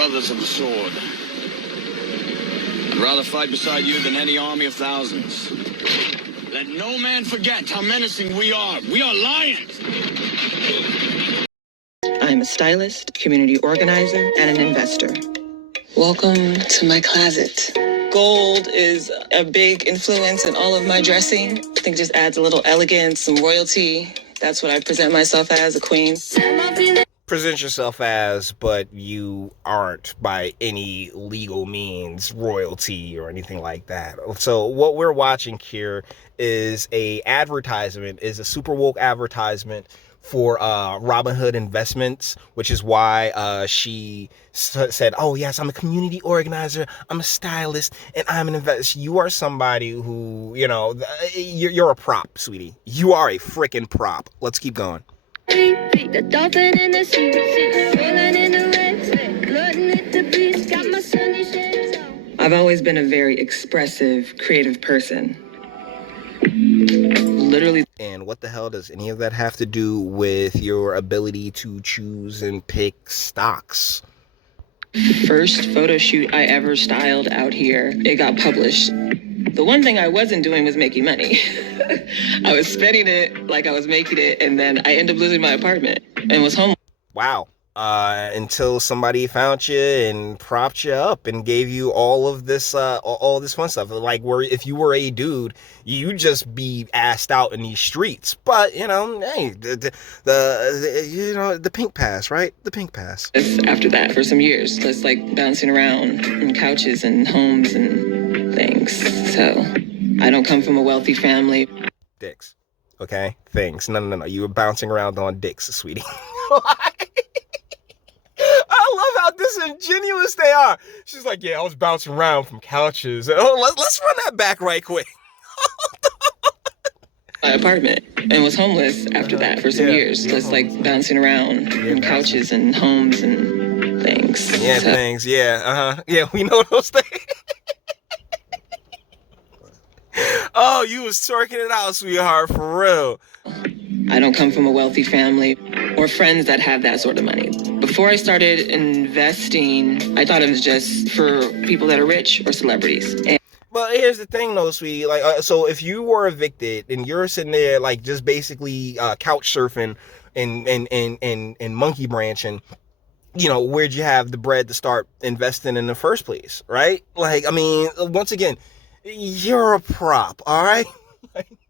brothers of the sword. I'd rather fight beside you than any army of thousands. Let no man forget how menacing we are. We are lions. I'm a stylist, community organizer, and an investor. Welcome to my closet. Gold is a big influence in all of my dressing. I think it just adds a little elegance, some royalty. That's what I present myself as, a queen. Present yourself as, but you aren't by any legal means royalty or anything like that. So what we're watching here is a super woke advertisement for Robinhood Investments, which is why she said, oh yes, I'm a community organizer, I'm a stylist, and I'm an investor. You are somebody who, you're a prop, sweetie. You are a freaking prop. Let's keep going. The dolphin in the sea, rolling in the waves, floating at the beach, got my sunny shades on. I've always been a very expressive, creative person. Literally. And what the hell does any of that have to do with your ability to choose and pick stocks? First photo shoot I ever styled out here, it got published. The one thing I wasn't doing was making money. I was spending it like I was making it, and then I ended up losing my apartment and was home. Wow. Until somebody found you and propped you up and gave you all this fun stuff. Like, if you were a dude, you'd just be assed out in these streets. But hey, the pink pass, right? The pink pass. After that, for some years, just like bouncing around on couches and homes and things. So I don't come from a wealthy family. Dicks, okay? Things. No. You were bouncing around on dicks, sweetie. I love how disingenuous they are. She's like, yeah, I was bouncing around from couches. Oh, let's run that back right quick. My apartment, and was homeless after that for some years, just like bouncing around on couches and homes and things. Yeah, so. Things. Yeah, yeah, we know those things. Oh, you was twerking it out, sweetheart, for real. I don't come from a wealthy family or friends that have that sort of money. Before I started investing, I thought it was just for people that are rich or celebrities. But here's the thing, though, sweetie. Like, so if you were evicted and you're sitting there, like, just basically couch surfing and monkey branching, where'd you have the bread to start investing in the first place, right? Like, I mean, once again, you're a prop, all right?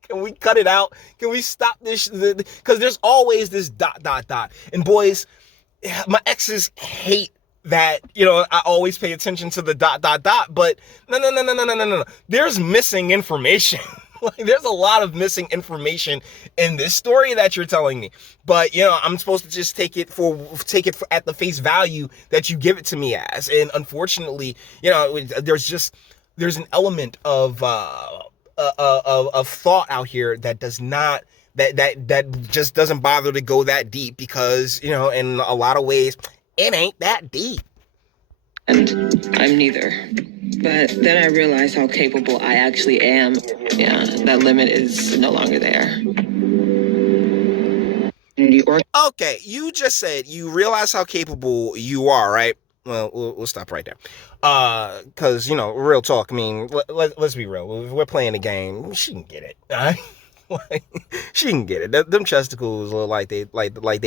Can we cut it out? Can we stop this? Because there's always this ... And boys, my exes hate that, I always pay attention to the ... But no. There's missing information. Like, there's a lot of missing information in this story that you're telling me. But, I'm supposed to just take it at the face value that you give it to me as. And unfortunately, there's an element of thought out here that does not, that just doesn't bother to go that deep because, in a lot of ways, it ain't that deep. And I'm neither. But then I realized how capable I actually am. Yeah, that limit is no longer there. Okay, you just said you realize how capable you are, right? Well, we'll stop right there. Because, real talk, I mean, let's be real. If we're playing a game, she can get it, all right? She can get it. Them chesticles look like they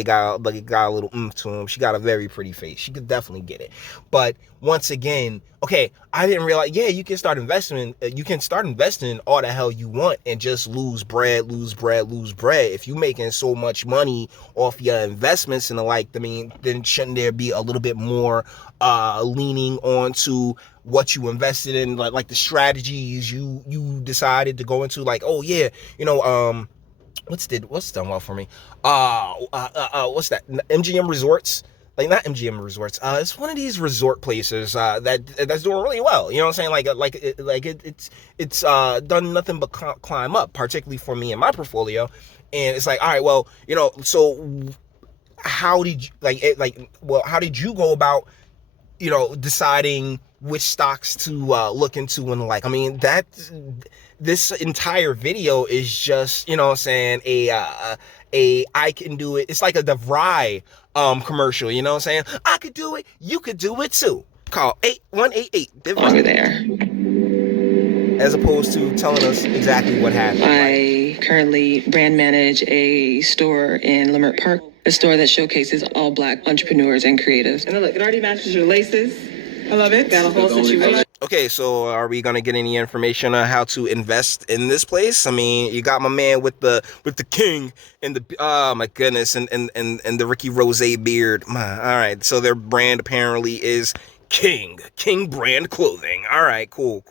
got a little oomph to them. She got a very pretty face. She could definitely get it. But once again, okay, I didn't realize. Yeah, you can start investing. You can start investing all the hell you want and just lose bread. If you're making so much money off your investments and the like, I mean, then shouldn't there be a little bit more leaning onto what you invested in, like the strategies you decided to go into, like, oh yeah, what's done well for me? What's that? MGM Resorts. Like, not MGM Resorts. It's one of these resort places that's doing really well. You know what I'm saying? It's done nothing but climb up, particularly for me and my portfolio. And it's like, all right, well, so how did you go about, deciding which stocks to look into and the like? I mean, this entire video is just, a I can do it. It's like a DeVry commercial. You know what I'm saying? I could do it. You could do it too. Call 8188. Longer there. As opposed to telling us exactly what happened. I currently brand manage a store in Leimert Park, a store that showcases all Black entrepreneurs and creatives. And look, it already matches your laces. I love it. Got a whole situation. Okay, so are we gonna get any information on how to invest in this place? I mean, you got my man with the king and the oh my goodness and the Ricky Rose beard. All right, so their brand apparently is King brand clothing. All right, cool.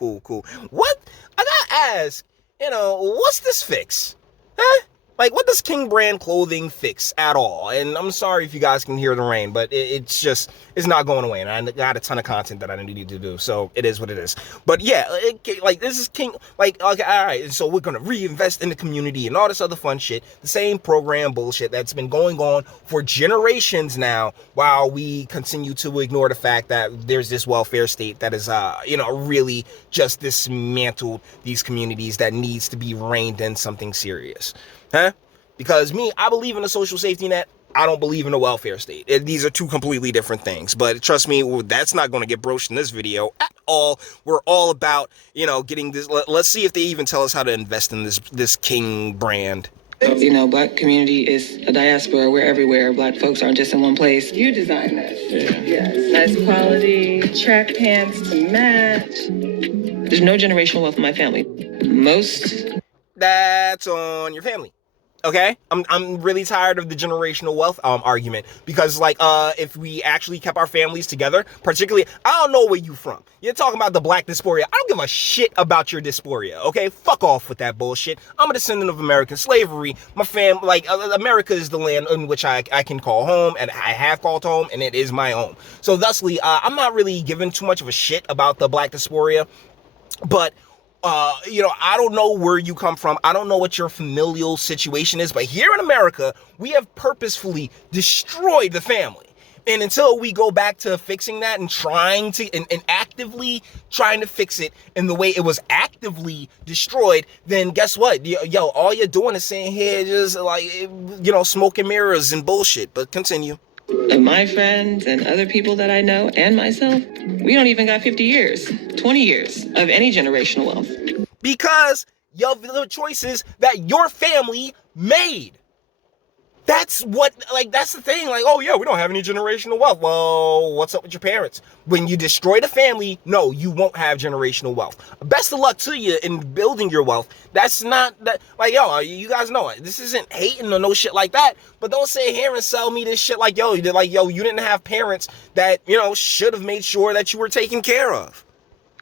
What? I gotta ask, what's this fix? Huh? Like, what does King brand clothing fix at all? And I'm sorry if you guys can hear the rain, but it's not going away. And I got a ton of content that I need to do. So it is what it is. But yeah, this is King, okay, all right. And so we're going to reinvest in the community and all this other fun shit. The same program bullshit that's been going on for generations now, while we continue to ignore the fact that there's this welfare state that is, really just dismantled these communities that needs to be reined in something serious. Huh? Because I believe in a social safety net. I don't believe in a welfare state. These are two completely different things. But trust me, that's not going to get broached in this video at all. We're all about, getting this. Let's see if they even tell us how to invest in this King brand. Black community is a diaspora. We're everywhere. Black folks aren't just in one place. You designed this. Yeah. Yes. Nice quality, track pants to match. There's no generational wealth in my family. That's on your family. Okay, I'm really tired of the generational wealth argument, because if we actually kept our families together, particularly, I don't know where you from. You're talking about the Black dysphoria. I don't give a shit about your dysphoria. Okay, fuck off with that bullshit. I'm a descendant of American slavery. My America is the land in which I can call home, and I have called home, and it is my home. So thusly, I'm not really giving too much of a shit about the Black dysphoria, but I don't know where you come from. I don't know what your familial situation is, but here in America, we have purposefully destroyed the family. And until we go back to fixing that and actively trying to fix it in the way it was actively destroyed, then guess what? All you're doing is sitting here just smoke and mirrors and bullshit. But continue. And my friends and other people that I know and myself, we don't even got 50 years, 20 years of any generational wealth. Because of the choices that your family made. That's the thing. Oh yeah, we don't have any generational wealth. Well, what's up with your parents? When you destroy the family, no, you won't have generational wealth. Best of luck to you in building your wealth. That's not that, you guys know it. This isn't hating or no shit like that, but don't sit here and sell me this shit you didn't have parents that, should have made sure that you were taken care of.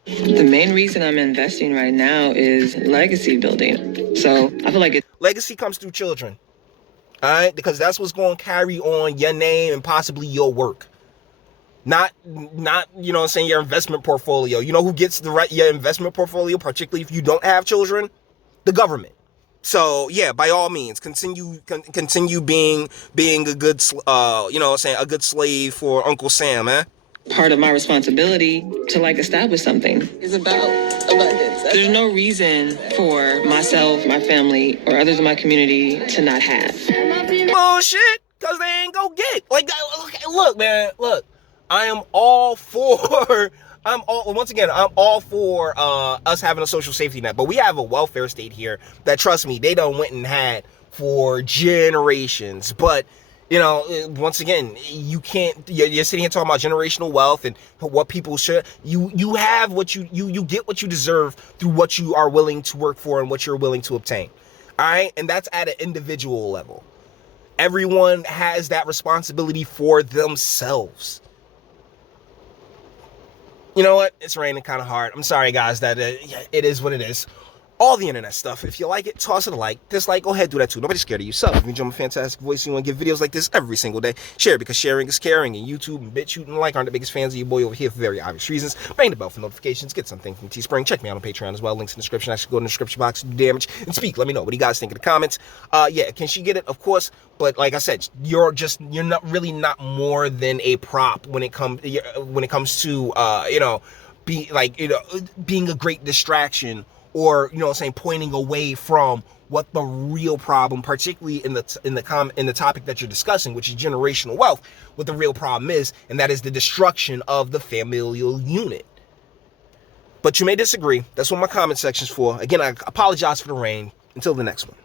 The main reason I'm investing right now is legacy building. So I feel like legacy comes through children. All right, because that's what's going to carry on your name and possibly your work. Not your investment portfolio. You know who gets your investment portfolio, particularly if you don't have children? The government. So yeah, by all means, continue being a good a good slave for Uncle Sam, eh? Part of my responsibility to establish something is about abundance. There's no reason for myself, my family, or others in my community to not have. Bullshit, because they ain't go get. Look, man, I am all for, I'm all for us having a social safety net, but we have a welfare state here that, trust me, they done went and had for generations. But once again, you can't, you're sitting here talking about generational wealth and what people should, you have what you get what you deserve through what you are willing to work for and what you're willing to obtain. All right. And that's at an individual level. Everyone has that responsibility for themselves. You know what? It's raining kind of hard. I'm sorry, guys, that it is what it is. All the internet stuff. If you like it, toss it a like. Dislike, go ahead, do that too. Nobody's scared of you. If you enjoy my fantastic voice, you want to get videos like this every single day, share it, because sharing is caring. And YouTube and Bitchute and aren't the biggest fans of your boy over here for very obvious reasons. Bang the bell for notifications. Get something from Teespring. Check me out on Patreon as well. Links in the description. Actually, go in the description box, do damage, and speak. Let me know what you guys think in the comments. Yeah, can she get it? Of course. But like I said, you're not more than a prop when it comes to being a great distraction or, you know what I'm saying, pointing away from what the real problem, particularly in the topic that you're discussing, which is generational wealth, what the real problem is, and that is the destruction of the familial unit. But you may disagree. That's what my comment section's for. Again, I apologize for the rain. Until the next one.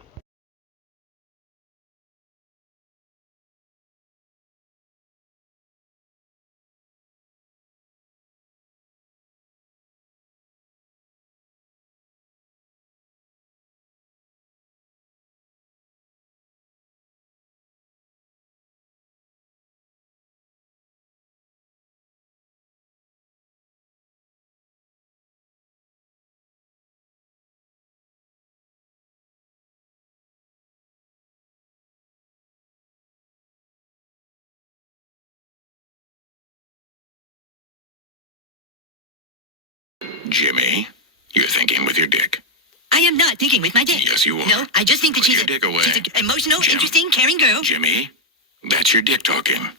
Jimmy, you're thinking with your dick. I am not thinking with my dick. Yes, you are. No, I just think that Put your dick away. she's an emotional, Jim. interesting, caring girl. Jimmy, that's your dick talking.